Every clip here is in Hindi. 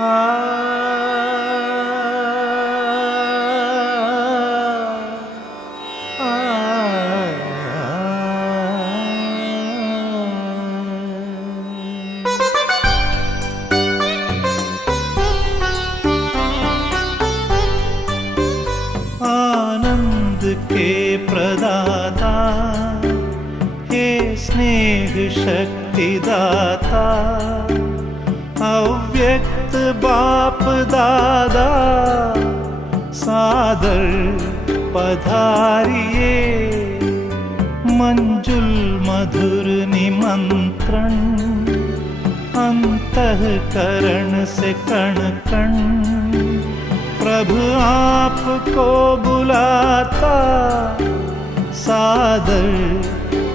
आनंद के प्रदाता हे स्नेह शक्ति दाता, अव्यक्त बाप दादा सादर पधारिए। मंजुल मधुर निमंत्रण अंतःकरण से कण कण, प्रभु आपको बुलाता सादर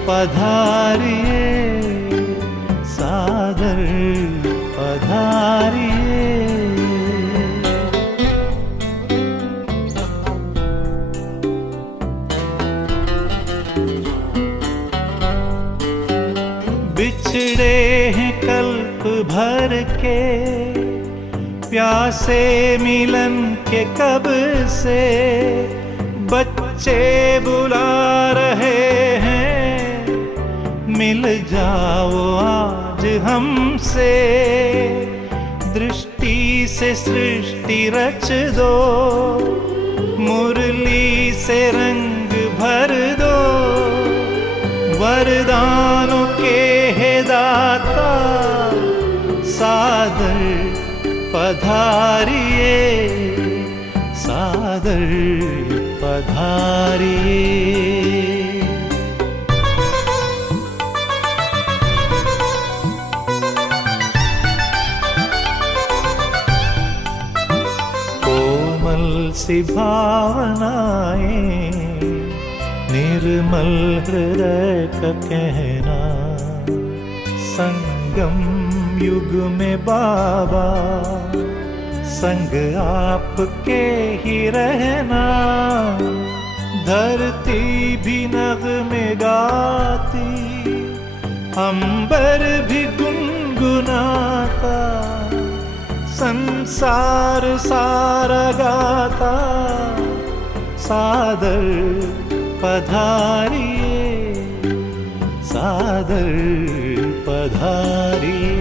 पधारिए, सादर पधारिए। बिछड़े हैं कल्प भर के, प्यासे मिलन के कब से, बच्चे बुला रहे हैं, मिल जाओ आज हमसे। दृष्टि से सृष्टि रच दो, मुरली से रंग भर दो, वरदानों के हे दाता सादर पधारिए, सादर पधारिए। कोमल सी भावनाएं, निर्मल हृदय का कहना, संगम युग में बाबा संग आपके ही रहना। धरती भी नग़्मे गाती, अंबर भी गुनगुनाता, संसार सारा गाता सादर पधारिए, सादर पधारिए।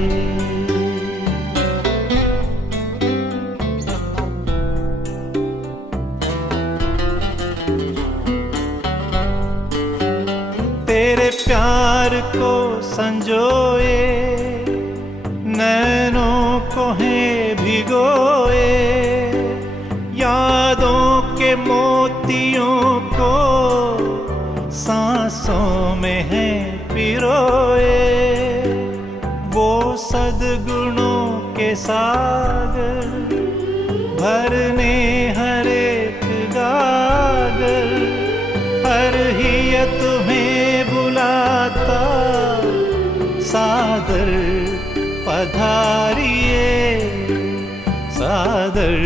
तेरे प्यार को संजोए, नैनों को है भिगोए, यादों के मोतियों को सांसों में है पिरोए। वो सद्गुणों के सागर भरने हर एक गागर, हर हिय तुम्हें बुलाता सादर पधारिए, सादर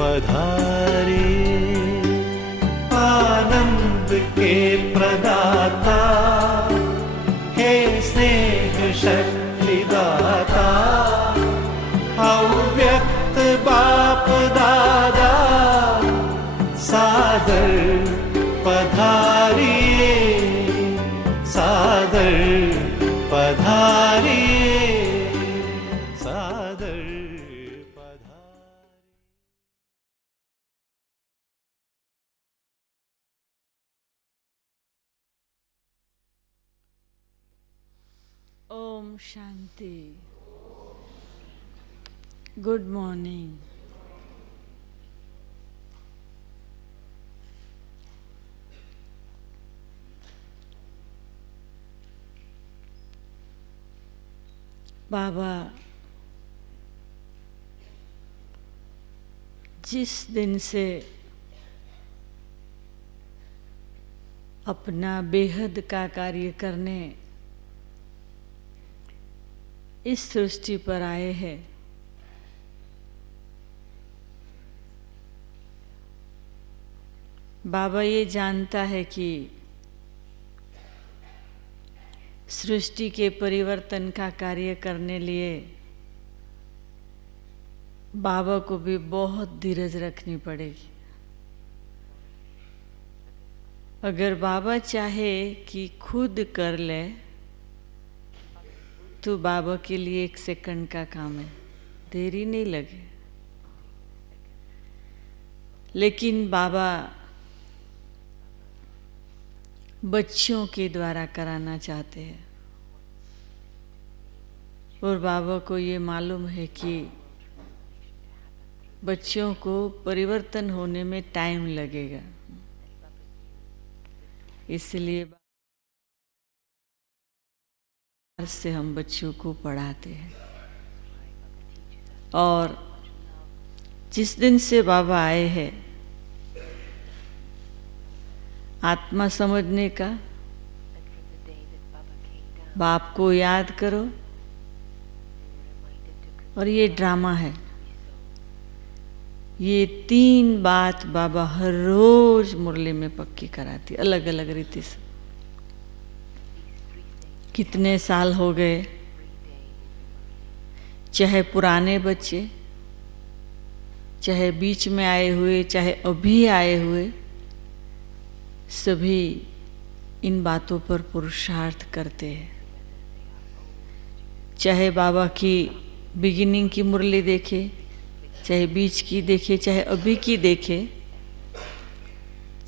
पधारिए। आनंद के प्रदाता हे स्नेह शक्ति दाता, अव्यक्त बाप दादा सादर पधारिए, सादर पधारिए, सादर पधारिए। ओम शांति। Good morning. बाबा जिस दिन से अपना बेहद का कार्य करने इस सृष्टि पर आए हैं, बाबा ये जानता है कि सृष्टि के परिवर्तन का कार्य करने लिए बाबा को भी बहुत धीरज रखनी पड़ेगी। अगर बाबा चाहे कि खुद कर ले तो बाबा के लिए 1 सेकंड का काम है, देरी नहीं लगे। लेकिन बाबा बच्चों के द्वारा कराना चाहते हैं और बाबा को ये मालूम है कि बच्चों को परिवर्तन होने में टाइम लगेगा, इसलिए से हम बच्चों को पढ़ाते हैं। और जिस दिन से बाबा आए हैं आत्मा समझने का, बाप को याद करो, और ये ड्रामा है। ये 3 बात बाबा हर रोज मुरली में पक्की कराती, अलग अलग रीति से। कितने साल हो गए, चाहे पुराने बच्चे, चाहे बीच में आए हुए, चाहे अभी आए हुए, सभी इन बातों पर पुरुषार्थ करते हैं। चाहे बाबा की बिगिनिंग की मुरली देखे, चाहे बीच की देखे, चाहे अभी की देखे,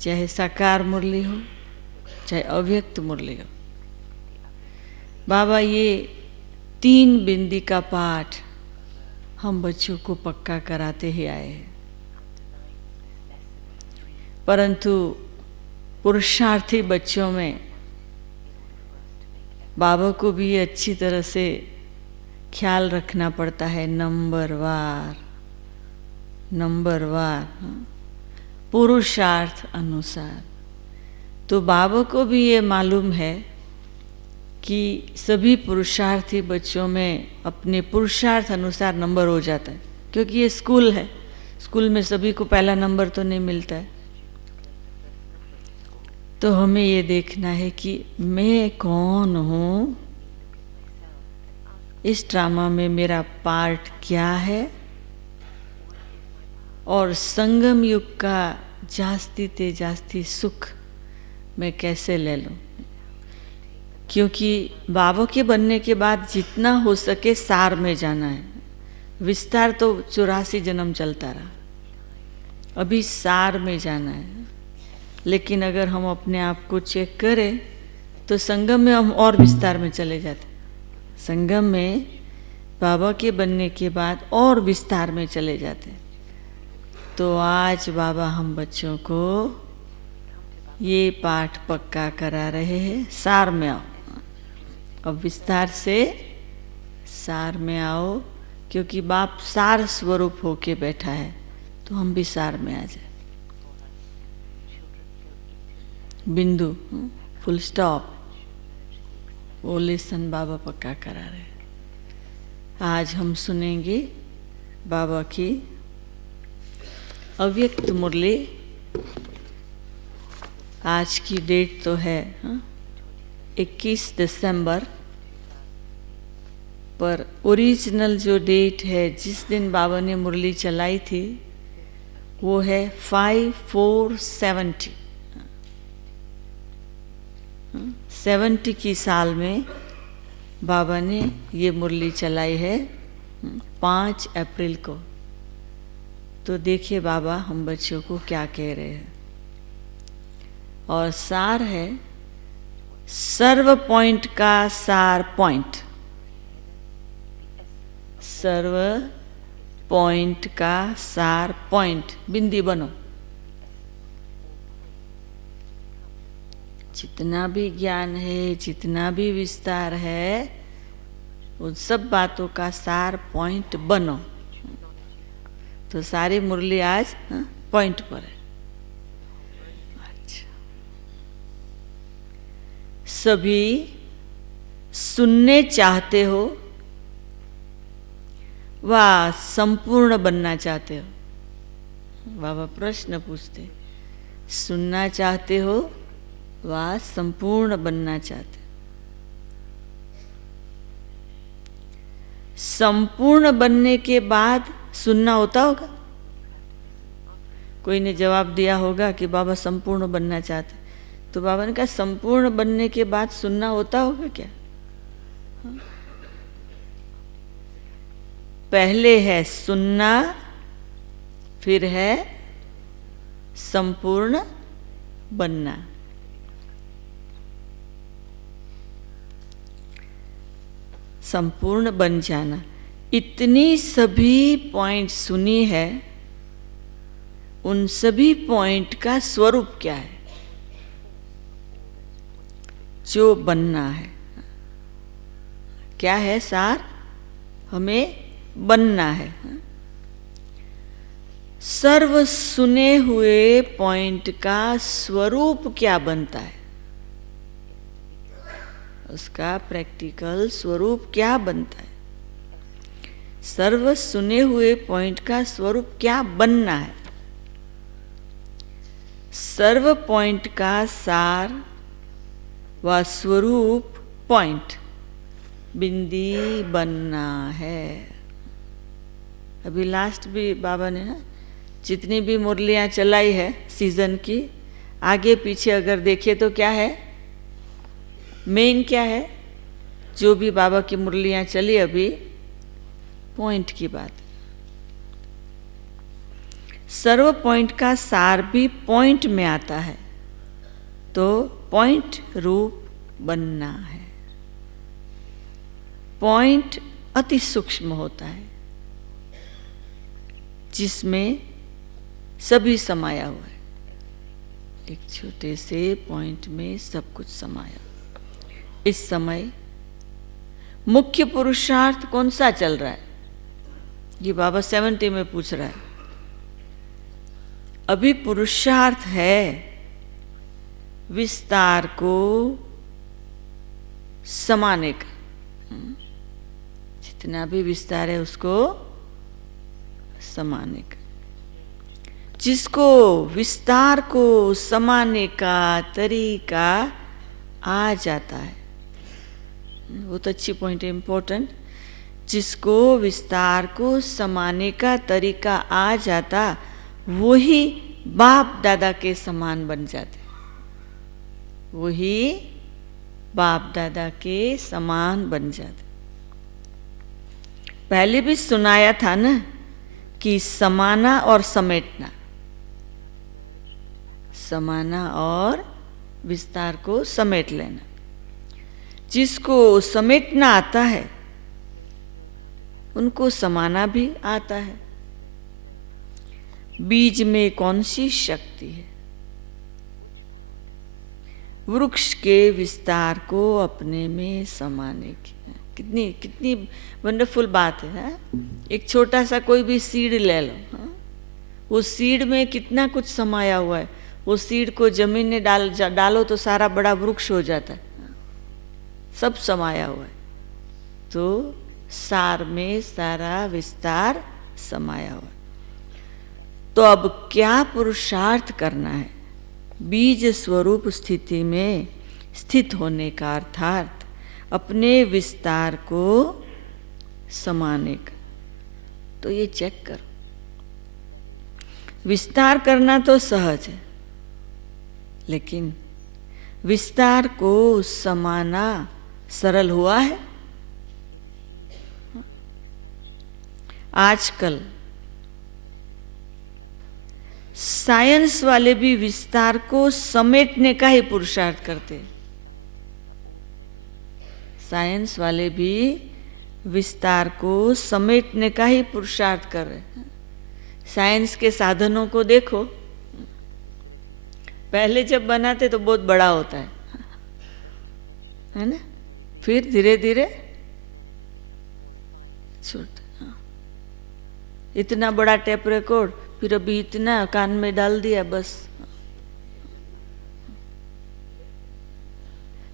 चाहे साकार मुरली हो, चाहे अव्यक्त मुरली हो, बाबा ये 3 बिंदी का पाठ हम बच्चों को पक्का कराते ही आए हैं। परंतु पुरुषार्थी बच्चों में बाबा को भी अच्छी तरह से ख्याल रखना पड़ता है, नंबर वार पुरुषार्थ अनुसार। तो बाबा को भी ये मालूम है कि सभी पुरुषार्थी बच्चों में अपने पुरुषार्थ अनुसार नंबर हो जाता है, क्योंकि ये स्कूल है, स्कूल में सभी को पहला नंबर तो नहीं मिलता है। तो हमें ये देखना है कि मैं कौन हूँ, इस ड्रामा में मेरा पार्ट क्या है, और संगम युग का जास्ती ते जास्ती सुख मैं कैसे ले लूँ। क्योंकि बाबा के बनने के बाद जितना हो सके सार में जाना है। विस्तार तो 84 जन्म चलता रहा, अभी सार में जाना है। लेकिन अगर हम अपने आप को चेक करें तो संगम में हम और विस्तार में चले जाते। संगम में बाबा के बनने के बाद और विस्तार में चले जाते। तो आज बाबा हम बच्चों को ये पाठ पक्का करा रहे हैं, सार में आओ। अब विस्तार से सार में आओ, क्योंकि बाप सार स्वरूप होके बैठा है, तो हम भी सार में आ जाए। बिंदु, फुल स्टॉप, वो लेसन बाबा पक्का करा रहे हैं। आज हम सुनेंगे बाबा की अव्यक्त मुरली। आज की डेट तो है 21 दिसंबर, पर ओरिजिनल जो डेट है जिस दिन बाबा ने मुरली चलाई थी वो है 5470। 70 की साल में बाबा ने ये मुरली चलाई है 5 अप्रैल को। तो देखिए बाबा हम बच्चों को क्या कह रहे हैं। और सार है सर्व पॉइंट का सार पॉइंट, सर्व पॉइंट का सार पॉइंट। बिंदी बनो। जितना भी ज्ञान है, जितना भी विस्तार है, उन सब बातों का सार पॉइंट बनो। तो सारी मुरली आज पॉइंट पर है। अच्छा, सभी सुनने चाहते हो व संपूर्ण बनना चाहते हो? बाबा प्रश्न पूछते, सुनना चाहते हो व संपूर्ण बनना चाहते हो? संपूर्ण बनने के बाद सुनना होता होगा। कोई ने जवाब दिया होगा कि बाबा संपूर्ण बनना चाहते, तो बाबा ने कहा संपूर्ण बनने के बाद सुनना होता होगा क्या? पहले है सुनना, फिर है संपूर्ण बनना। संपूर्ण बन जाना। इतनी सभी पॉइंट सुनी है, उन सभी पॉइंट का स्वरूप क्या है? जो बनना है। क्या है सार? हमें बनना है। सर्व सुने हुए पॉइंट का स्वरूप क्या बनता है? उसका प्रैक्टिकल स्वरूप क्या बनता है? सर्व सुने हुए पॉइंट का स्वरूप क्या बनना है? सर्व पॉइंट का सार व स्वरूप पॉइंट बिंदी बनना है। अभी लास्ट भी बाबा ने जितनी भी मुरलियां चलाई है सीजन की, आगे पीछे अगर देखे तो क्या है, मेन क्या है? जो भी बाबा की मुरलियां चली अभी, पॉइंट की बात। सर्व पॉइंट का सार भी पॉइंट में आता है, तो पॉइंट रूप बनना है। पॉइंट अति सूक्ष्म होता है, जिसमें सभी समाया हुआ है। एक छोटे से पॉइंट में सब कुछ समाया। इस समय मुख्य पुरुषार्थ कौन सा चल रहा है? ये बाबा 70 में पूछ रहा है। अभी पुरुषार्थ है विस्तार को समाने का। जितना भी विस्तार है उसको समाने का। जिसको विस्तार को समाने का तरीका आ जाता है, बहुत अच्छी पॉइंट है, इम्पोर्टेंट। जिसको विस्तार को समाने का तरीका आ जाता, वही बाप दादा के समान बन जाते। वही बाप दादा के समान बन जाते। पहले भी सुनाया था ना कि समाना और समेटना, समाना और विस्तार को समेट लेना। जिसको समेटना आता है उनको समाना भी आता है। बीज में कौन सी शक्ति है? वृक्ष के विस्तार को अपने में समाने की। कितनी कितनी वंडरफुल बात है। एक छोटा सा कोई भी सीड ले लो, वो सीड में कितना कुछ समाया हुआ है। वो सीड को जमीन में डालो तो सारा बड़ा वृक्ष हो जाता है, सब समाया हुआ है। तो सार में सारा विस्तार समाया हुआ है। तो अब क्या पुरुषार्थ करना है? बीज स्वरूप स्थिति में स्थित होने का अर्थात अपने विस्तार को समाने का। तो ये चेक करो, विस्तार करना तो सहज है, लेकिन विस्तार को समाना सरल हुआ है? आजकल साइंस वाले भी विस्तार को समेटने का ही पुरुषार्थ करते हैं। साइंस वाले भी विस्तार को समेटने का ही पुरुषार्थ कर रहे हैं। साइंस के साधनों को देखो, पहले जब बनाते तो बहुत बड़ा होता है ना? फिर धीरे धीरे छोटा। इतना बड़ा टेप रिकॉर्ड, फिर अभी इतना कान में डाल दिया बस।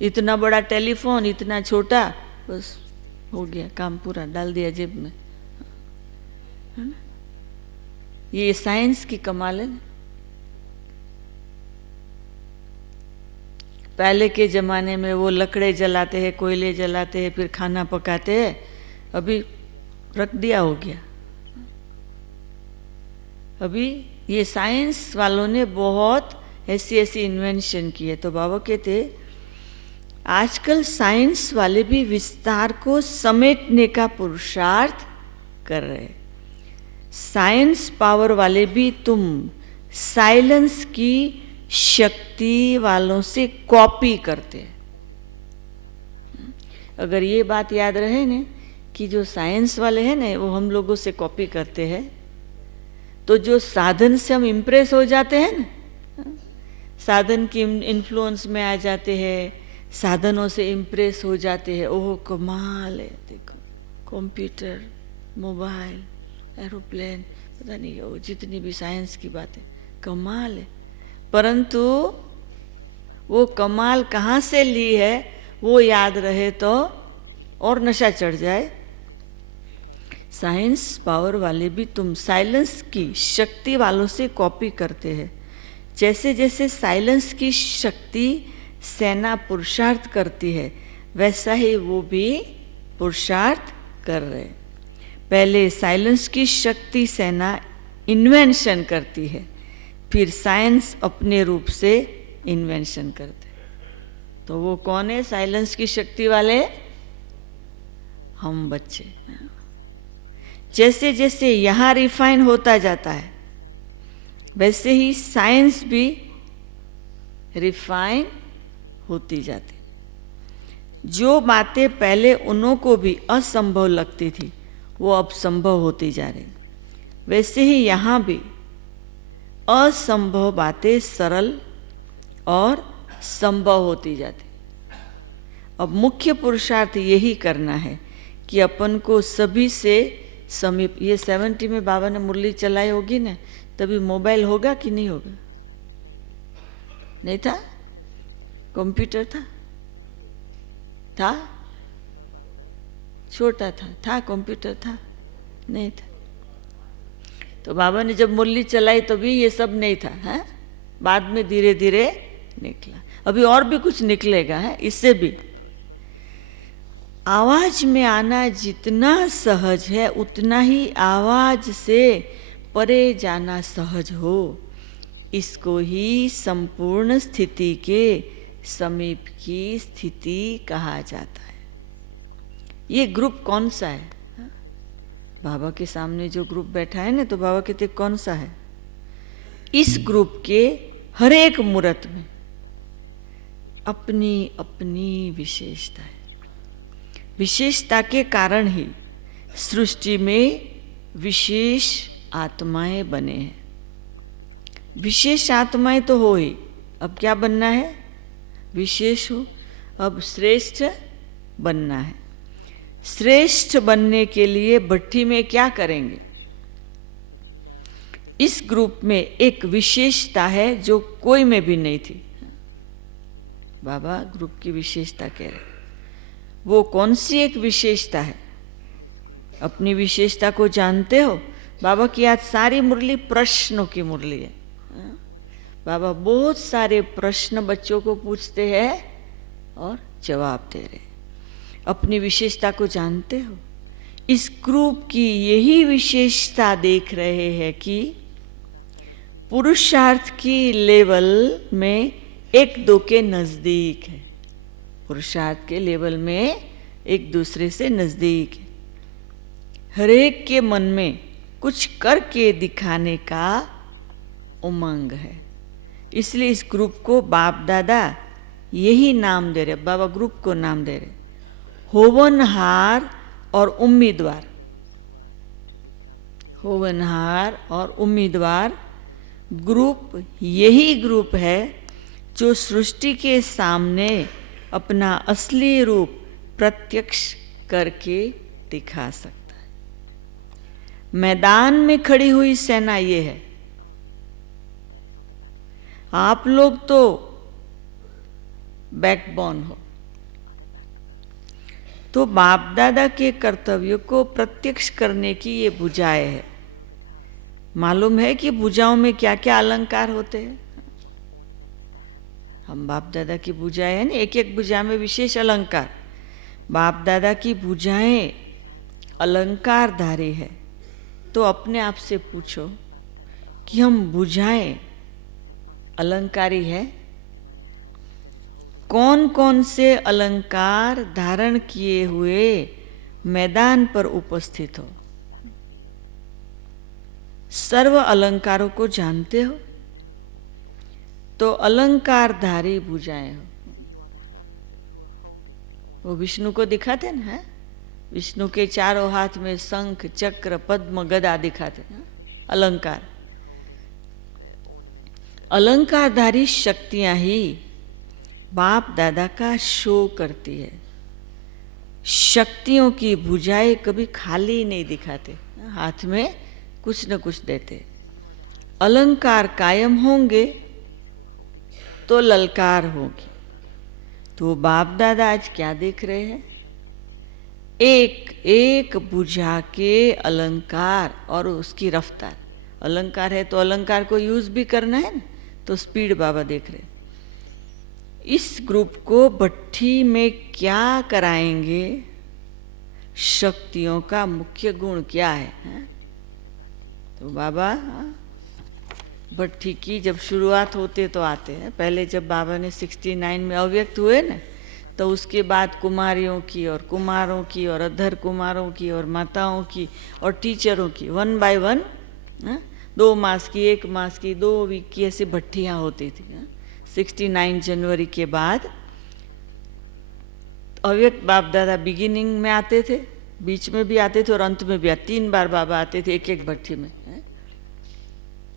इतना बड़ा टेलीफोन, इतना छोटा, बस हो गया काम पूरा, डाल दिया जेब में, है ना? ये साइंस की कमाल है। पहले के जमाने में वो लकड़े जलाते हैं, कोयले जलाते हैं, फिर खाना पकाते हैं। अभी रख दिया, हो गया। अभी ये साइंस वालों ने बहुत ऐसी ऐसी इन्वेंशन की है। तो बाबा कहते आजकल साइंस वाले भी विस्तार को समेटने का पुरुषार्थ कर रहे हैं। साइंस पावर वाले भी तुम साइलेंस की शक्ति वालों से कॉपी करते हैं। अगर ये बात याद रहे ना कि जो साइंस वाले हैं ना वो हम लोगों से कॉपी करते हैं, तो जो साधन से हम इम्प्रेस हो जाते हैं ना, साधन की इन्फ्लुएंस में आ जाते हैं, साधनों से इम्प्रेस हो जाते हैं। ओह कमाल है, देखो कंप्यूटर, मोबाइल, एरोप्लेन, पता नहीं वो जितनी भी साइंस की बातें कमाल है। परंतु वो कमाल कहाँ से ली है वो याद रहे तो और नशा चढ़ जाए। साइंस पावर वाले भी तुम साइलेंस की शक्ति वालों से कॉपी करते हैं। जैसे जैसे साइलेंस की शक्ति सेना पुरुषार्थ करती है वैसा ही वो भी पुरुषार्थ कर रहे। पहले साइलेंस की शक्ति सेना इन्वेंशन करती है, फिर साइंस अपने रूप से इन्वेंशन करते। तो वो कौन है साइलेंस की शक्ति वाले? हम बच्चे। जैसे जैसे यहाँ रिफाइन होता जाता है वैसे ही साइंस भी रिफाइन होती जाती। जो बातें पहले उन्हों को भी असंभव लगती थी वो अब संभव होती जा रही। वैसे ही यहाँ भी असंभव बातें सरल और संभव होती जाती। अब मुख्य पुरुषार्थ यही करना है कि अपन को सभी से समीप। ये 70 में बाबा ने मुरली चलाई होगी ना, तभी मोबाइल होगा कि नहीं होगा? नहीं था? कंप्यूटर था? छोटा था कंप्यूटर था? नहीं था। तो बाबा ने जब मुरली चलाई तो भी ये सब नहीं था, है? बाद में धीरे धीरे निकला। अभी और भी कुछ निकलेगा, है इससे भी। आवाज में आना जितना सहज है उतना ही आवाज से परे जाना सहज हो। इसको ही संपूर्ण स्थिति के समीप की स्थिति कहा जाता है। ये ग्रुप कौन सा है? बाबा के सामने जो ग्रुप बैठा है ना, तो बाबा कहते कौन सा है? इस ग्रुप के हर एक मूर्त में अपनी अपनी विशेषता है। विशेषता के कारण ही सृष्टि में विशेष आत्माएं बने हैं। विशेष आत्माएं तो हो ही, अब क्या बनना है? विशेष हो, अब श्रेष्ठ बनना है। श्रेष्ठ बनने के लिए भट्ठी में क्या करेंगे? इस ग्रुप में एक विशेषता है जो कोई में भी नहीं थी। बाबा ग्रुप की विशेषता कह रहे। वो कौन सी एक विशेषता है? अपनी विशेषता को जानते हो? बाबा की आज सारी मुरली प्रश्नों की मुरली है। बाबा बहुत सारे प्रश्न बच्चों को पूछते हैं और जवाब दे रहे। अपनी विशेषता को जानते हो? इस ग्रुप की यही विशेषता देख रहे हैं कि पुरुषार्थ की लेवल में एक दो के नजदीक है। पुरुषार्थ के लेवल में एक दूसरे से नजदीक है। हर एक के मन में कुछ करके दिखाने का उमंग है। इसलिए इस ग्रुप को बाप दादा यही नाम दे रहे। बाबा ग्रुप को नाम दे रहे होवनहार और उम्मीदवार। होवनहार और उम्मीदवार ग्रुप यही ग्रुप है जो सृष्टि के सामने अपना असली रूप प्रत्यक्ष करके दिखा सकता है। मैदान में खड़ी हुई सेना ये है। आप लोग तो बैकबोन हो, तो बाप दादा के कर्तव्य को प्रत्यक्ष करने की ये भुजाएं है। मालूम है कि भुजाओं में क्या क्या अलंकार होते हैं? हम बाप दादा की भुजाएं है ना, एक एक भुजा में विशेष अलंकार। बाप दादा की भुजाएं अलंकारधारी है। तो अपने आप से पूछो कि हम बुझाएं अलंकारी है, कौन कौन से अलंकार धारण किए हुए मैदान पर उपस्थित हो। सर्व अलंकारों को जानते हो तो अलंकारधारी भुजाएं हो। वो विष्णु को दिखाते ना, है विष्णु के चारों हाथ में शंख चक्र पद्म गदा दिखाते हैं, अलंकार। अलंकारधारी शक्तियां ही बाप दादा का शो करती है। शक्तियों की भुजाएं कभी खाली नहीं दिखाते, हाथ में कुछ न कुछ देते। अलंकार कायम होंगे तो ललकार होगी। तो बाप दादा आज क्या देख रहे हैं? एक एक बुझा के अलंकार और उसकी रफ्तार। अलंकार है तो अलंकार को यूज भी करना है ना, तो स्पीड बाबा देख रहे हैं। इस ग्रुप को भट्ठी में क्या कराएंगे? शक्तियों का मुख्य गुण क्या है? तो बाबा भट्ठी की जब शुरुआत होते तो आते हैं। पहले जब बाबा ने 69 में अव्यक्त हुए ना, तो उसके बाद कुमारियों की और कुमारों की और अधर कुमारों की और माताओं की और टीचरों की 1 बाय 1 2 मास की, 1 मास की, 2 वीक की, ऐसी भट्टियाँ होती थी। 69 जनवरी के बाद अव्यक्त बाप दादा बिगिनिंग में आते थे, बीच में भी आते थे और अंत में भी 3 बार बाबा आते थे एक एक भट्टी में।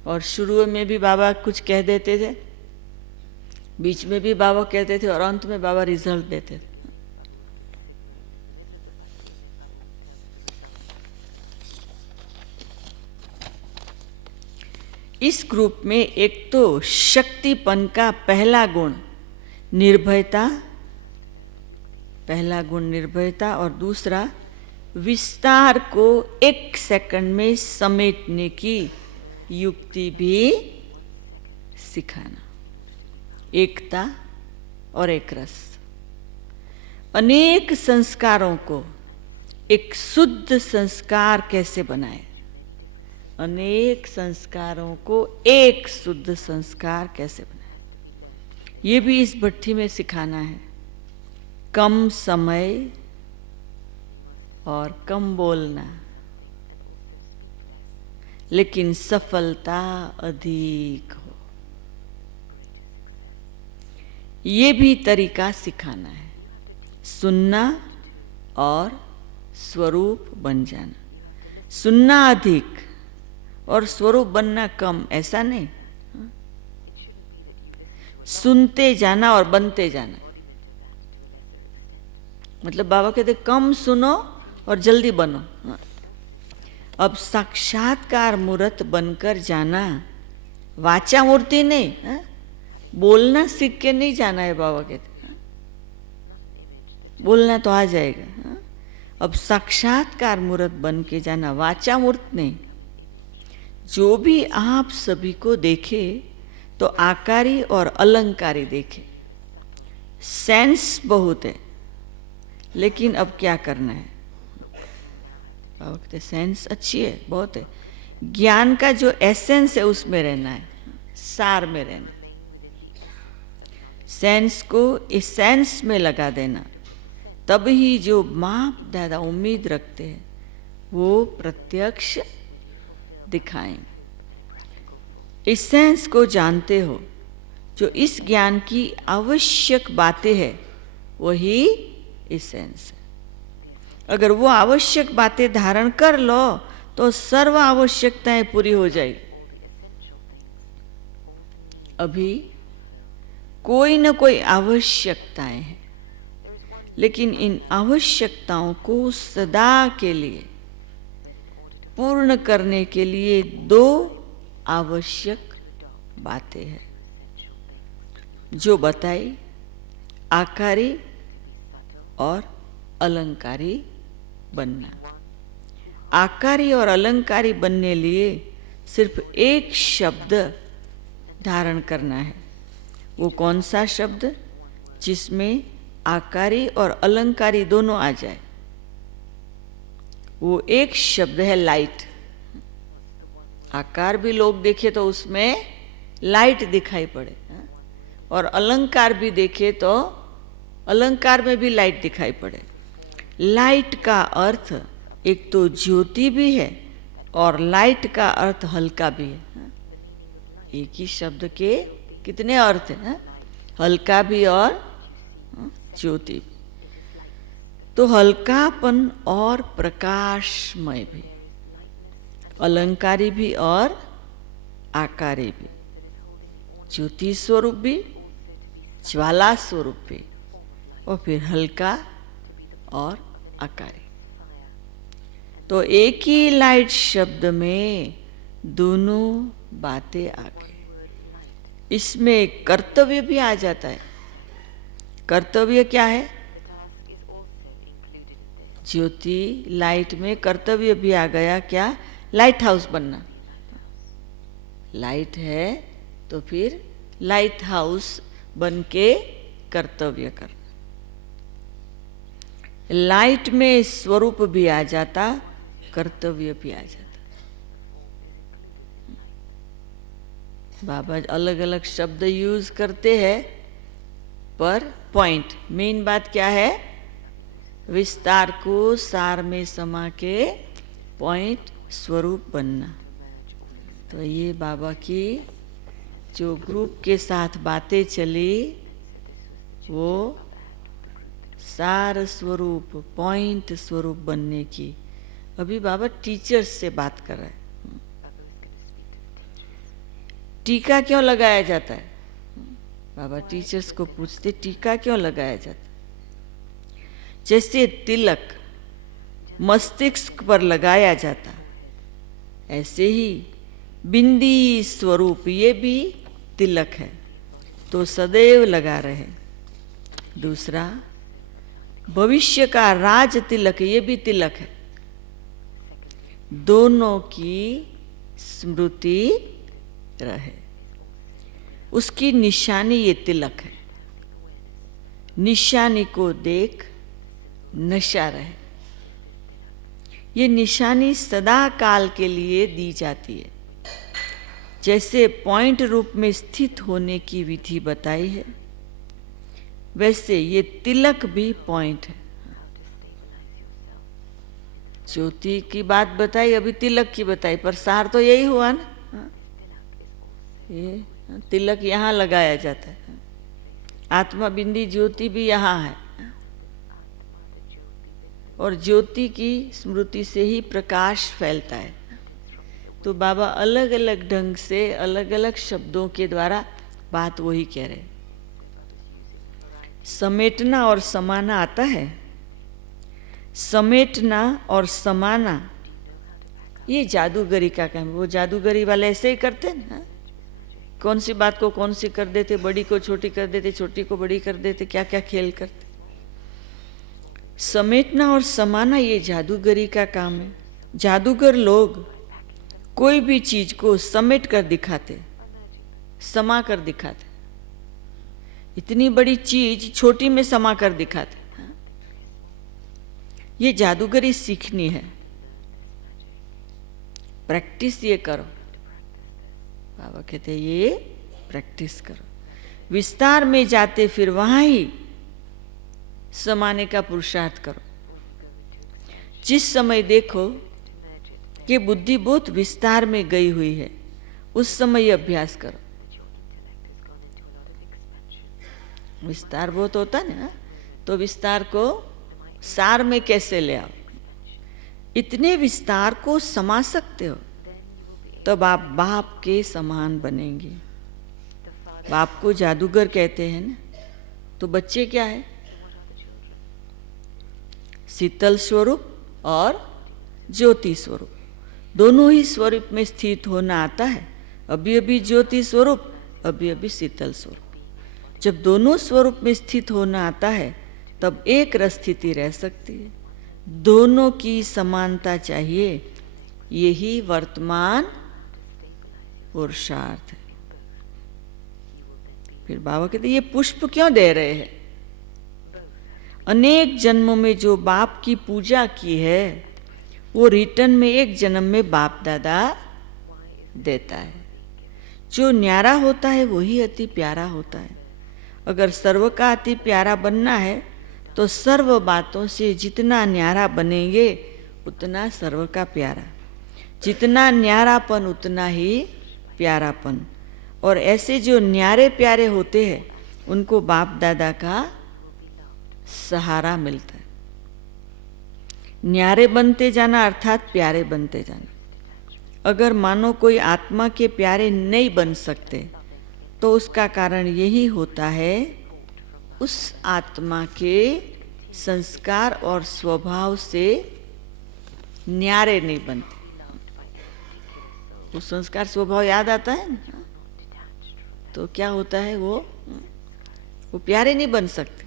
और शुरू में भी बाबा कुछ कह देते थे, बीच में भी बाबा कहते थे और अंत में बाबा रिजल्ट देते थे। इस ग्रुप में एक तो शक्तिपन का पहला गुण निर्भयता, पहला गुण निर्भयता, और दूसरा विस्तार को 1 सेकंड में समेटने की युक्ति भी सिखाना। एकता और एक रस। अनेक संस्कारों को एक शुद्ध संस्कार कैसे बनाए? अनेक संस्कारों को एक शुद्ध संस्कार कैसे बनाए? ये भी इस भट्ठी में सिखाना है। कम समय और कम बोलना, लेकिन सफलता अधिक हो, ये भी तरीका सिखाना है। सुनना और स्वरूप बन जाना। सुनना अधिक और स्वरूप बनना कम, ऐसा नहीं। सुनते जाना और बनते जाना। मतलब बाबा कहते कम सुनो और जल्दी बनो। अब साक्षात्कार मूर्त बनकर जाना, वाचा मूर्ति नहीं, बोलना सीख के नहीं जाना है। बाबा कहते बोलना तो आ जाएगा। अब साक्षात्कार मूर्त बन के जाना, वाचा मूर्त नहीं। जो भी आप सभी को देखे तो आकारी और अलंकारी देखे। सेंस बहुत है, लेकिन अब क्या करना है? बाबा कहते सेंस अच्छी है, बहुत है। ज्ञान का जो एसेंस है उसमें रहना है, सार में रहना है। सेंस को एसेंस में लगा देना, तब ही जो बाप दादा उम्मीद रखते हैं वो प्रत्यक्ष दिखाएंगे। एसेंस को जानते हो, जो इस ज्ञान की आवश्यक बातें हैं वही एसेंस है। अगर वो आवश्यक बातें धारण कर लो तो सर्व आवश्यकताएं पूरी हो जाएगी। अभी कोई न कोई आवश्यकताएं हैं, लेकिन इन आवश्यकताओं को सदा के लिए पूर्ण करने के लिए 2 आवश्यक बातें हैं जो बताई, आकारी और अलंकारी बनना। आकारी और अलंकारी बनने लिए सिर्फ एक शब्द धारण करना है। वो कौन सा शब्द? जिसमें आकारी और अलंकारी दोनों आ जाए। वो एक शब्द है लाइट। आकार भी लोग देखे तो उसमें लाइट दिखाई पड़े, और अलंकार भी देखे तो अलंकार में भी लाइट दिखाई पड़े। लाइट का अर्थ एक तो ज्योति भी है और लाइट का अर्थ हल्का भी है। एक ही शब्द के कितने अर्थ हैं, हल्का भी और ज्योति भी। तो हल्कापन और प्रकाशमय भी, अलंकारी भी और आकारी भी, ज्योति स्वरूप भी, ज्वाला स्वरूप भी, और फिर हल्का और आकारी। तो एक ही लाइट शब्द में दोनों बातें आ गई। इसमें कर्तव्य भी आ जाता है। कर्तव्य क्या है? ज्योति लाइट में कर्तव्य भी आ गया। क्या? लाइट हाउस बनना। लाइट है तो फिर लाइट हाउस बन के कर्तव्य करना। लाइट में स्वरूप भी आ जाता, कर्तव्य भी आ जाता। बाबा अलग अलग शब्द यूज करते हैं, पर पॉइंट मेन बात क्या है? विस्तार को सार में समा के पॉइंट स्वरूप बनना। तो ये बाबा की जो ग्रुप के साथ बातें चली, वो सार स्वरूप, पॉइंट स्वरूप बनने की। अभी बाबा टीचर्स से बात कर रहे हैं। टीका क्यों लगाया जाता है? बाबा टीचर्स को पूछते टीका क्यों लगाया जाता है? जैसे तिलक मस्तिष्क पर लगाया जाता, ऐसे ही बिंदी स्वरूप ये भी तिलक है, तो सदैव लगा रहे। दूसरा, भविष्य का राज तिलक, ये भी तिलक है। दोनों की स्मृति रहे, उसकी निशानी ये तिलक है। निशानी को देख नशा रहे। ये निशानी सदा काल के लिए दी जाती है। जैसे पॉइंट रूप में स्थित होने की विधि बताई है, वैसे ये तिलक भी पॉइंट है। ज्योति की बात बताई, अभी तिलक की बताई, पर सार तो यही हुआ ना। ये तिलक यहाँ लगाया जाता है। आत्मा बिंदी ज्योति भी यहाँ है, और ज्योति की स्मृति से ही प्रकाश फैलता है। तो बाबा अलग अलग ढंग से अलग अलग शब्दों के द्वारा बात वही कह रहे। समेटना और समाना आता है। समेटना और समाना ये जादूगरी का काम। वो जादूगरी वाले ऐसे ही करते हैं ना, कौन सी बात को कौन सी कर देते, बड़ी को छोटी कर देते, छोटी को बड़ी कर देते, क्या क्या खेल करते। समेटना और समाना ये जादूगरी का काम है। जादूगर लोग कोई भी चीज को समेट कर दिखाते, समा कर दिखाते। इतनी बड़ी चीज छोटी में समा कर दिखाते। ये जादूगरी सीखनी है, प्रैक्टिस ये करो। बाबा कहते हैं ये प्रैक्टिस करो। विस्तार में जाते फिर वहां ही समाने का पुरुषार्थ करो। जिस समय देखो कि बुद्धि बहुत विस्तार में गई हुई है, उस समय अभ्यास करो। विस्तार बहुत होता है ना, तो विस्तार को सार में कैसे ले आओ। इतने विस्तार को समा सकते हो तब आप बाप के समान बनेंगे। बाप को जादूगर कहते हैं ना, तो बच्चे क्या है? शीतल स्वरूप और ज्योति स्वरूप, दोनों ही स्वरूप में स्थित होना आता है। अभी अभी ज्योति स्वरूप, अभी अभी शीतल स्वरूप। जब दोनों स्वरूप में स्थित होना आता है तब एक रस स्थिति रह सकती है। दोनों की समानता चाहिए, यही वर्तमान पुरुषार्थ है। फिर बाबा कहते ये पुष्प क्यों दे रहे हैं? अनेक जन्मों में जो बाप की पूजा की है, वो रिटर्न में एक जन्म में बाप दादा देता है। जो न्यारा होता है वही अति प्यारा होता है। अगर सर्व का अति प्यारा बनना है तो सर्व बातों से जितना न्यारा बनेंगे उतना सर्व का प्यारा, जितना न्यारापन उतना ही प्यारापन। और ऐसे जो न्यारे प्यारे होते हैं उनको बाप दादा का सहारा मिलता है। न्यारे बनते जाना अर्थात प्यारे बनते जाना। अगर मानो कोई आत्मा के प्यारे नहीं बन सकते तो उसका कारण यही होता है उस आत्मा के संस्कार और स्वभाव से न्यारे नहीं बनते। वो संस्कार स्वभाव याद आता है ना, तो क्या होता है वो प्यारे नहीं बन सकते।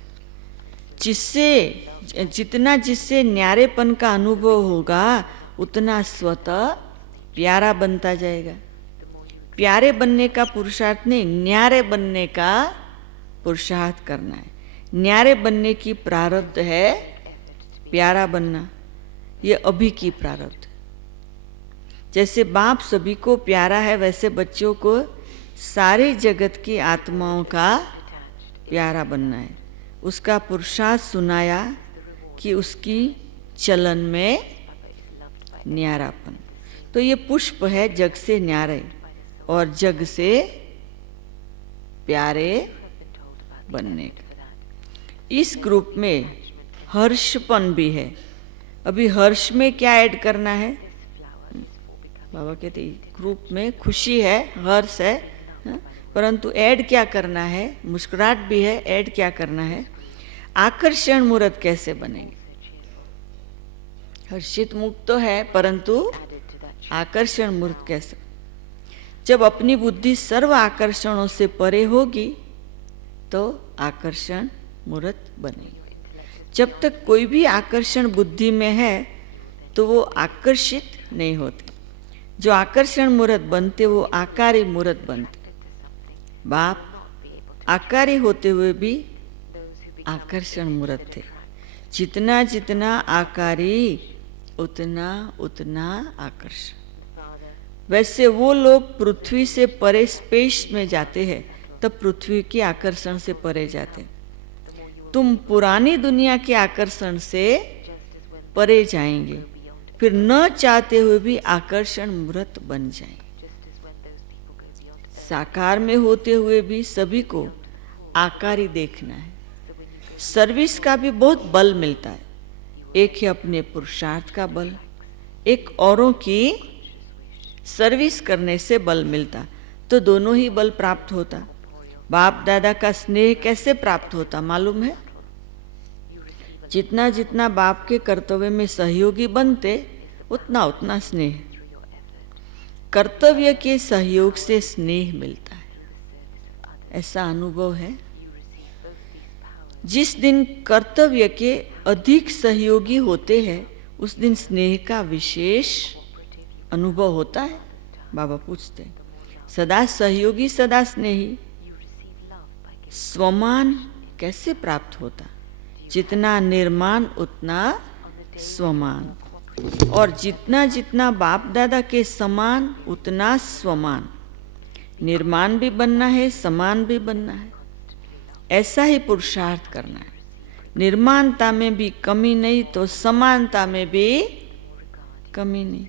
जिससे न्यारेपन का अनुभव होगा उतना स्वतः प्यारा बनता जाएगा। प्यारे बनने का पुरुषार्थ नहीं, न्यारे बनने का पुरुषार्थ करना है। न्यारे बनने की प्रारब्ध है प्यारा बनना, ये अभी की प्रारब्ध है। जैसे बाप सभी को प्यारा है वैसे बच्चों को सारे जगत की आत्माओं का प्यारा बनना है। उसका पुरुषार्थ सुनाया कि उसकी चलन में न्यारापन। तो ये पुष्प है जग से न्यारे और जग से प्यारे बनने का। इस ग्रुप में हर्षपन भी है। अभी हर्ष में क्या ऐड करना है? बाबा कहते ग्रुप में खुशी है, हर्ष है, परंतु ऐड क्या करना है? मुस्कुराहट भी है, ऐड क्या करना है? आकर्षण मूर्त कैसे बनेंगे? हर्षित मुक्त तो है परंतु आकर्षण मूर्त कैसे? जब अपनी बुद्धि सर्व आकर्षणों से परे होगी तो आकर्षण मूर्त बनेगी। जब तक कोई भी आकर्षण बुद्धि में है तो वो आकर्षित नहीं होते। जो आकर्षण मूर्त बनते वो आकारी मूर्त बनते। बाप आकारी होते हुए भी आकर्षण मूर्त थे। जितना जितना आकारी उतना उतना आकर्षण। वैसे वो लोग पृथ्वी से परे स्पेस में जाते हैं तब पृथ्वी के आकर्षण से परे जाते। तुम पुरानी दुनिया के आकर्षण से परे जाएंगे, फिर न चाहते हुए भी आकर्षण मूर्त बन जाएंगे। साकार में होते हुए भी सभी को आकारी देखना है। सर्विस का भी बहुत बल मिलता है। एक है अपने पुरुषार्थ का बल, एक औरों की सर्विस करने से बल मिलता, तो दोनों ही बल प्राप्त होता। बाप दादा का स्नेह कैसे प्राप्त होता मालूम है? जितना जितना बाप के कर्तव्य में सहयोगी बनते उतना उतना स्नेह। कर्तव्य के सहयोग से स्नेह मिलता है, ऐसा अनुभव है। जिस दिन कर्तव्य के अधिक सहयोगी होते हैं उस दिन स्नेह का विशेष अनुभव होता है। बाबा पूछते हैं, सदा सहयोगी सदा स्नेही, स्वमान कैसे प्राप्त होता? जितना निर्माण उतना स्वमान, और जितना जितना बाप दादा के समान उतना स्वमान। निर्माण भी बनना है, समान भी बनना है। ऐसा ही पुरुषार्थ करना है। निर्माणता में भी कमी नहीं तो समानता में भी कमी नहीं,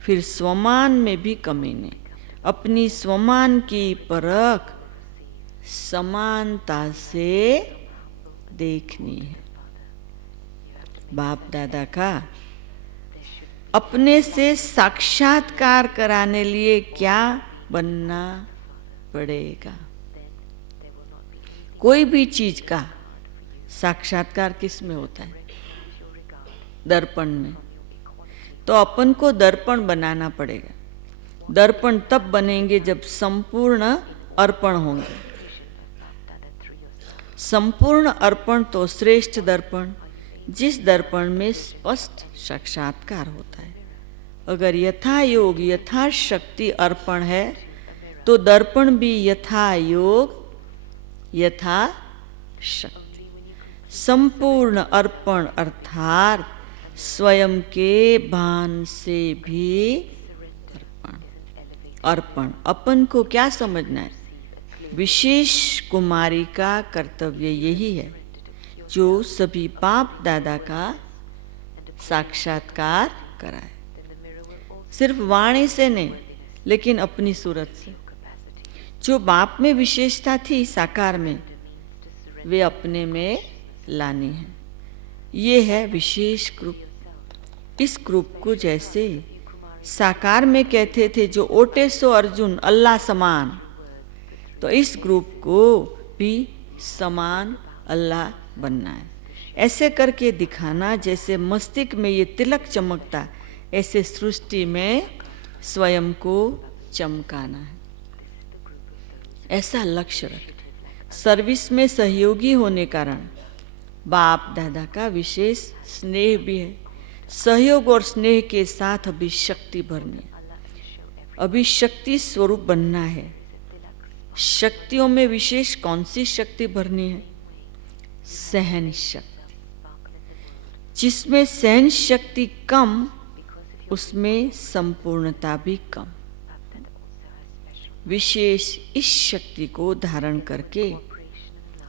फिर स्वमान में भी कमी नहीं। अपनी स्वमान की परख समानता से देखनी है। बाप दादा का अपने से साक्षात्कार कराने लिए क्या बनना पड़ेगा? कोई भी चीज का साक्षात्कार किस में होता है? दर्पण में। तो अपन को दर्पण बनाना पड़ेगा। दर्पण तब बनेंगे जब संपूर्ण अर्पण होंगे। संपूर्ण अर्पण तो श्रेष्ठ दर्पण, जिस दर्पण में स्पष्ट साक्षात्कार होता है। अगर यथा योग यथा शक्ति अर्पण है तो दर्पण भी यथा योग यथा शक्ति। संपूर्ण अर्पण अर्थात स्वयं के भान से भी अर्पण। अर्पण। अपन को क्या समझना है? विशेष कुमारी का कर्तव्य यही है जो सभी बाप दादा का साक्षात्कार कराए, सिर्फ वाणी से नहीं लेकिन अपनी सूरत से। जो बाप में विशेषता थी साकार में, वे अपने में लानी है। ये है विशेष ग्रुप। इस ग्रुप को जैसे साकार में कहते थे जो ओटे सो अर्जुन अल्लाह समान, तो इस ग्रुप को भी समान अल्लाह बनना है। ऐसे करके दिखाना जैसे मस्तिष्क में ये तिलक चमकता, ऐसे सृष्टि में स्वयं को चमकाना है। ऐसा लक्ष्य रखना। सर्विस में सहयोगी होने कारण बाप दादा का विशेष स्नेह भी है। सहयोग और स्नेह के साथ अभी शक्ति भरनी है, अभी शक्ति स्वरूप बनना है। शक्तियों में विशेष कौन सी शक्ति भरनी है? सहन शक्ति। जिसमें सहन शक्ति कम, उसमें संपूर्णता भी कम। विशेष इस शक्ति को धारण करके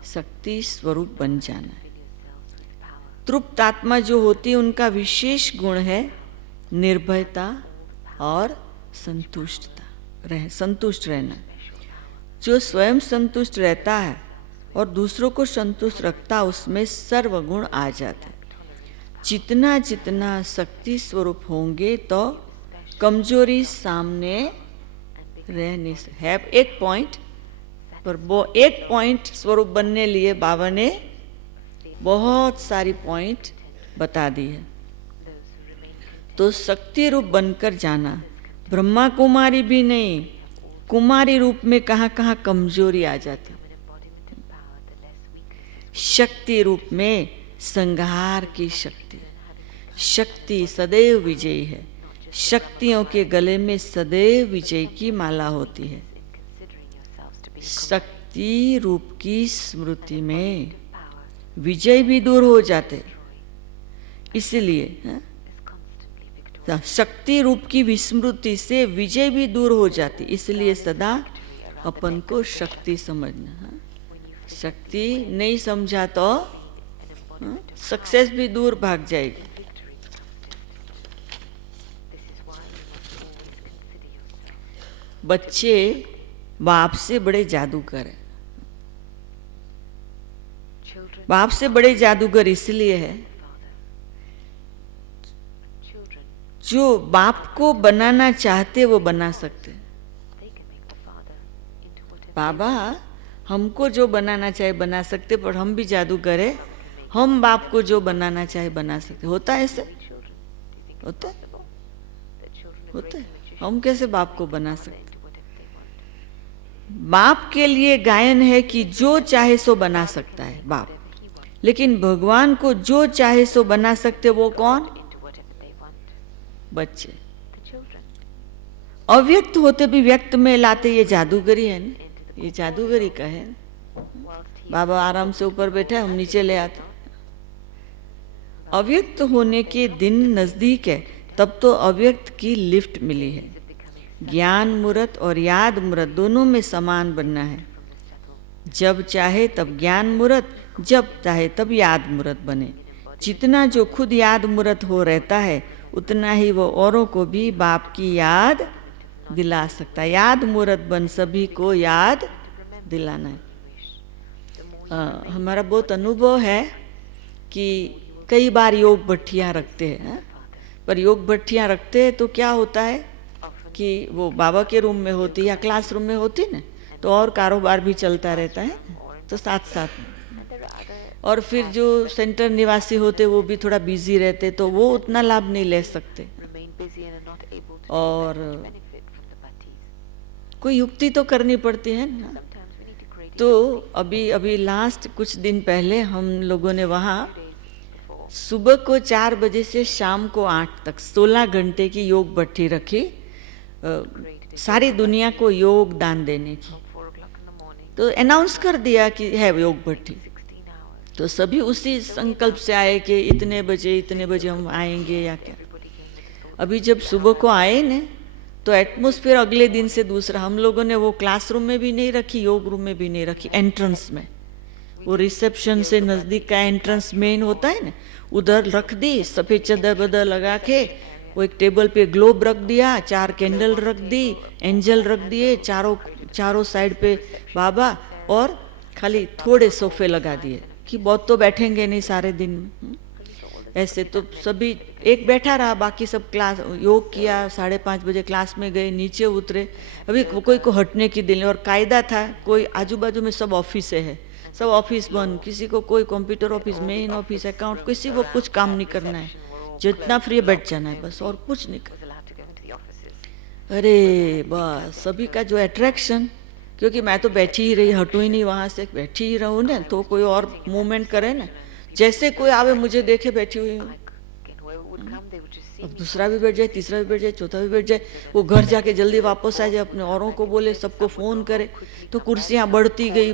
शक्ति स्वरूप बन जाना है। तृप्त आत्मा जो होती है उनका विशेष गुण है निर्भयता और संतुष्ट रहना। जो स्वयं संतुष्ट रहता है और दूसरों को संतुष्ट रखता, उसमें सर्वगुण आ जाता है। जितना जितना शक्ति स्वरूप होंगे तो कमजोरी सामने रहने से है। एक पॉइंट पर वो एक पॉइंट स्वरूप बनने लिए बाबा ने बहुत सारी पॉइंट बता दी है। तो शक्ति रूप बनकर जाना। ब्रह्मा कुमारी भी नहीं, कुमारी रूप में कहाँ कहाँ कमजोरी आ जाती। शक्ति रूप में संहार की शक्ति। शक्ति सदैव विजयी है। शक्तियों के गले में सदैव विजय की माला होती है। शक्ति रूप की स्मृति में विजय भी दूर हो जाते, इसलिए शक्ति रूप की विस्मृति से विजय भी दूर हो जाती। इसलिए सदा अपन को शक्ति समझना। शक्ति नहीं समझा तो सक्सेस भी दूर भाग जाएगी। बच्चे बाप से बड़े जादूगर हैं। बाप से बड़े जादूगर इसलिए है जो बाप को बनाना चाहते वो बना सकते। बाबा हमको जो बनाना चाहे बना सकते, पर हम भी जादूगर है, हम बाप को जो बनाना चाहे बना सकते। होता है ऐसे? होता है? हम कैसे बाप को बना सकते? बाप के लिए गायन है कि जो चाहे सो बना सकता है बाप, लेकिन भगवान को जो चाहे सो बना सकते वो कौन? बच्चे। अव्यक्त होते भी व्यक्त में लाते, ये जादूगरी है ना, ये जादूगरी का है। बाबा आराम से ऊपर बैठा है, हम नीचे ले आते। अव्यक्त होने के दिन नजदीक है, तब तो अव्यक्त की लिफ्ट मिली है। ज्ञान मूर्त और याद मूर्त दोनों में समान बनना है। जब चाहे तब ज्ञान मूर्त, जब चाहे तब याद मूर्त बने। जितना जो खुद याद मूर्त हो रहता है, उतना ही वो औरों को भी बाप की याद दिला सकता है। याद मूर्त बन सभी को याद दिलाना है। हमारा बहुत अनुभव है कि कई बार योग भट्टियाँ रखते हैं, पर योग भट्टियाँ रखते हैं तो क्या होता है कि वो बाबा के रूम में होती या क्लासरूम में होती ना, तो और कारोबार भी चलता रहता है, तो साथ साथ में। और फिर जो सेंटर निवासी होते वो भी थोड़ा बिजी रहते, तो वो उतना लाभ नहीं ले सकते। और कोई युक्ति तो करनी पड़ती है ना। तो अभी लास्ट कुछ दिन पहले हम लोगों ने वहाँ सुबह को 4 बजे से शाम को 8 तक 16 घंटे की योग भट्टी रखी, सारी दुनिया को योग दान देने की। तो अनाउंस कर दिया कि है योग भट्टी, तो सभी उसी संकल्प से आए कि इतने बजे हम आएंगे या क्या। अभी जब सुबह को आए ने, तो एटमॉस्फेयर अगले दिन से दूसरा। हम लोगों ने वो क्लासरूम में भी नहीं रखी, योग रूम में भी नहीं रखी, एंट्रेंस में, वो रिसेप्शन से नज़दीक का एंट्रेंस मेन होता है ना, उधर रख दी, सफ़ेद चादर बदर लगा के, वो एक टेबल पे ग्लोब रख दिया, 4 कैंडल रख दी, एंजल रख दिए, चारों साइड पे बाबा, और खाली थोड़े सोफे लगा दिए कि बहुत तो बैठेंगे नहीं सारे दिन में। ऐसे तो सभी एक बैठा रहा, बाकी सब क्लास योग किया, 5:30 बजे क्लास में गए, नीचे उतरे। अभी कोई को हटने की दिल नहीं, और कायदा था, कोई आजू बाजू में सब ऑफिस है, सब ऑफिस बंद, किसी को कोई computer office, main office, account, किसी को कुछ काम नहीं करना है, जितना फ्री बैठ जाना है बस, और कुछ नहीं करना। अरे बस सभी का जो अट्रैक्शन, क्योंकि मैं तो बैठी ही रही, हटूँ ही नहीं वहाँ से, बैठी ही रहूँ ना, तो कोई और मूवमेंट करे ना, जैसे कोई आवे मुझे देखे बैठी हुई हूँ, अब दूसरा भी बैठ जाए, तीसरा भी बैठ जाए, चौथा भी बैठ जाए, वो घर जाके जल्दी वापस आ जाए, अपने औरों को बोले, सबको फ़ोन करे, तो कुर्सियाँ बढ़ती गई,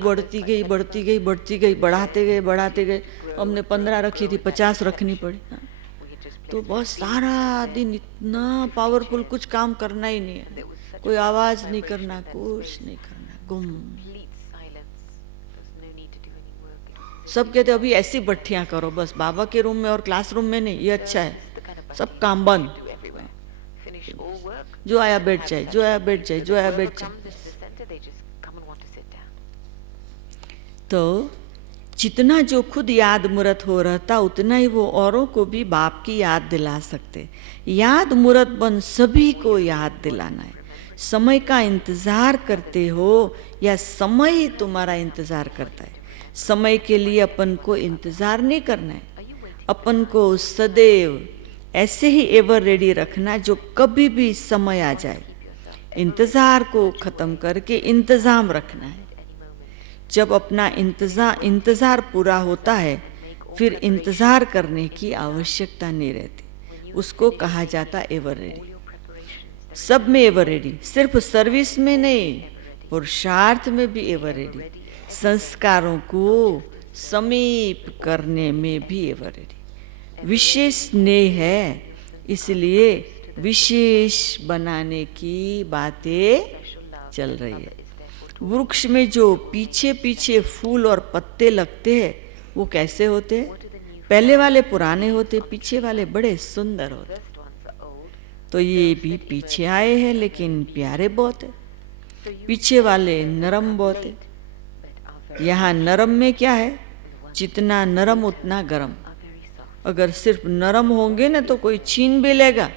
बढ़ाते गए। हमने 15 रखी थी, 50 रखनी पड़ी। तो बस सारा दिन इतना पावरफुल, कुछ काम करना ही नहीं है, कोई आवाज़ नहीं करना, कुछ नहीं करना, गुम। सब कहते अभी ऐसी भट्ठियाँ करो बस, बाबा के रूम में और क्लासरूम में नहीं, ये अच्छा है, सब काम बंद, जो आया बैठ जाए, जो आया बैठ जाए, जो आया बैठ जाए। तो जितना जो खुद याद मूर्त हो रहता, उतना ही वो औरों को भी बाप की याद दिला सकते। याद मूर्त बन सभी को याद दिलाना है। समय का इंतजार करते हो या समय ही तुम्हारा इंतजार करता है? समय के लिए अपन को इंतजार नहीं करना है, अपन को सदैव ऐसे ही एवर रेडी रखना, जो कभी भी समय आ जाए इंतजार को खत्म करके इंतजाम रखना है। जब अपना इंतजार पूरा होता है, फिर इंतजार करने की आवश्यकता नहीं रहती, उसको कहा जाता एवर रेडी। सब में एवर रेडी, सिर्फ सर्विस में नहीं, पुरुषार्थ में भी एवर रेडी, संस्कारों को समीप करने में भी एवर रेडी। विशेष स्नेह है, इसलिए विशेष बनाने की बातें चल रही है। वृक्ष में जो पीछे पीछे फूल और पत्ते लगते हैं, वो कैसे होते हैं? पहले वाले पुराने होते, पीछे वाले बड़े सुंदर होते। तो ये भी पीछे आए हैं, लेकिन प्यारे बहुत है। पीछे वाले नरम बहुत है। यहाँ नरम में क्या है? जितना नरम उतना गरम। अगर सिर्फ नरम होंगे ना तो कोई छीन भी लेगा।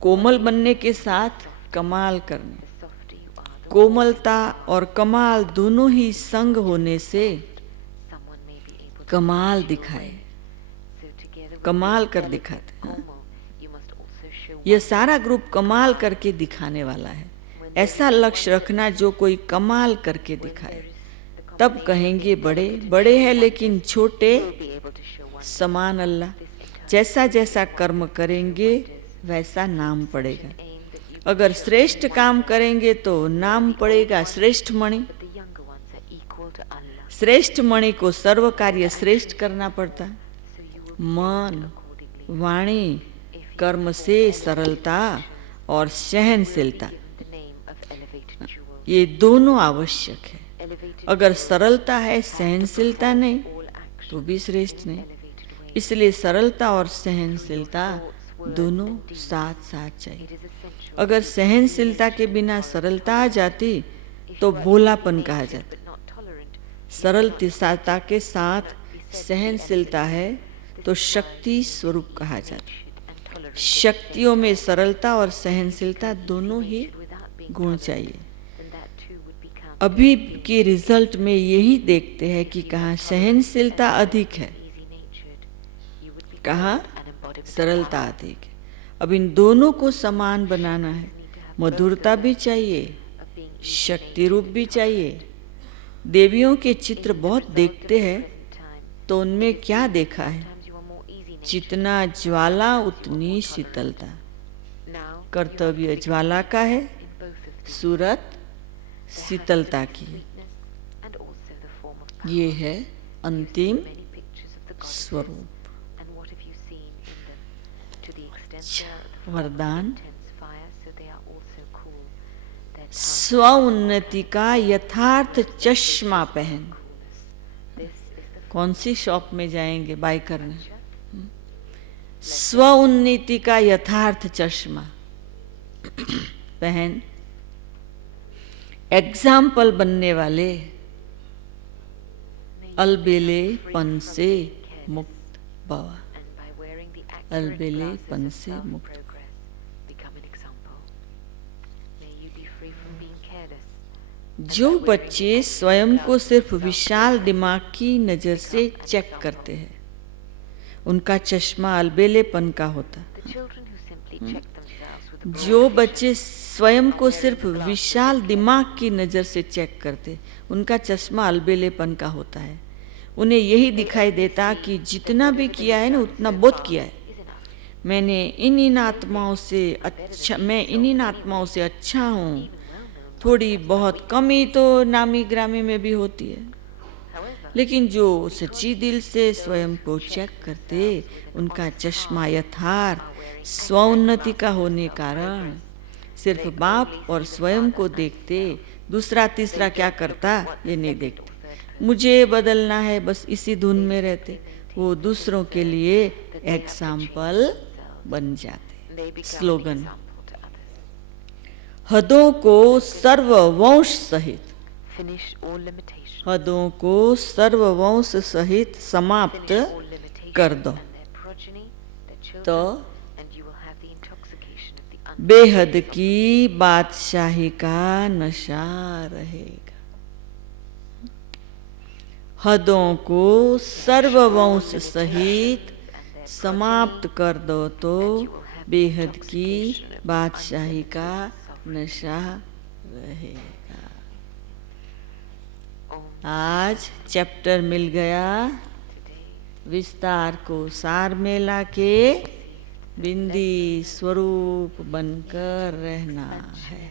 कोमल बनने के साथ कमाल करने, कोमलता और कमाल दोनों ही संग होने से कमाल दिखाए, कमाल कर दिखाते हैं। यह सारा ग्रुप कमाल करके दिखाने वाला है। ऐसा लक्ष्य रखना जो कोई कमाल करके दिखाए, तब कहेंगे बड़े बड़े हैं लेकिन छोटे समान अल्लाह। जैसा जैसा कर्म करेंगे वैसा नाम पड़ेगा। अगर श्रेष्ठ काम करेंगे तो नाम पड़ेगा श्रेष्ठ मणि। श्रेष्ठ मणि को सर्व कार्य श्रेष्ठ करना पड़ता। मन, वाणी, कर्म से सरलता और सहनशीलता, ये दोनों आवश्यक है। अगर सरलता है, सहनशीलता नहीं, तो भी श्रेष्ठ नहीं। इसलिए सरलता और सहनशीलता दोनों साथ साथ चाहिए। अगर सहनशीलता के बिना सरलता आ जाती तो भोलापन कहा जाता। सरलता के साथ सहनशीलता है तो शक्ति स्वरूप कहा जाता। शक्तियों में सरलता और सहनशीलता दोनों ही गुण चाहिए। अभी के रिजल्ट में यही देखते हैं कि कहाँ सहनशीलता अधिक है, कहाँ सरलता अधिक है। अब इन दोनों को समान बनाना है। मधुरता भी चाहिए, शक्ति रूप भी चाहिए। देवियों के चित्र बहुत देखते हैं तो उनमें क्या देखा है? जितना ज्वाला उतनी शीतलता। कर्तव्य ज्वाला का है, सूरत शीतलता की है। ये है अंतिम स्वरूप। वरदान स्व उन्नति का यथार्थ चश्मा पहन। कौन सी शॉप में जाएंगे बाय करने? स्व उन्नति का यथार्थ चश्मा पहन एग्जाम्पल बनने वाले अलबेलेपन से मुक्त भव। अलबेलेपन से मुक्त। जो बच्चे स्वयं को सिर्फ विशाल दिमाग की नजर से चेक करते हैं, उनका चश्मा अलबेलेपन का होता है। जो बच्चे स्वयं को सिर्फ विशाल दिमाग की नजर से चेक करते, उनका चश्मा अलबेलेपन का होता है। उन्हें यही दिखाई देता कि जितना भी किया है ना उतना बहुत किया है। मैं इन आत्माओं से अच्छा हूँ। थोड़ी बहुत कमी तो नामी ग्रामी में भी होती है, लेकिन जो सच्ची दिल से स्वयं को चेक करते, उनका चश्मा यथार्थ स्वोन्नति का होने कारण सिर्फ बाप और स्वयं को देखते, दूसरा तीसरा क्या करता ये नहीं देखते। मुझे बदलना है बस इसी धुन में रहते। वो दूसरों के लिए एग्जाम्पल बन जाते। स्लोगन, हदों को सर्ववंश सहित, हदों को सर्ववंश सहित समाप्त कर दो तो बेहद की बादशाही का नशा रहेगा। हदों को सर्ववंश सहित समाप्त कर दो तो बेहद की बादशाही का नशा रहेगा। आज चैप्टर मिल गया। विस्तार को सार में लाके बिंदी स्वरूप बनकर रहना है।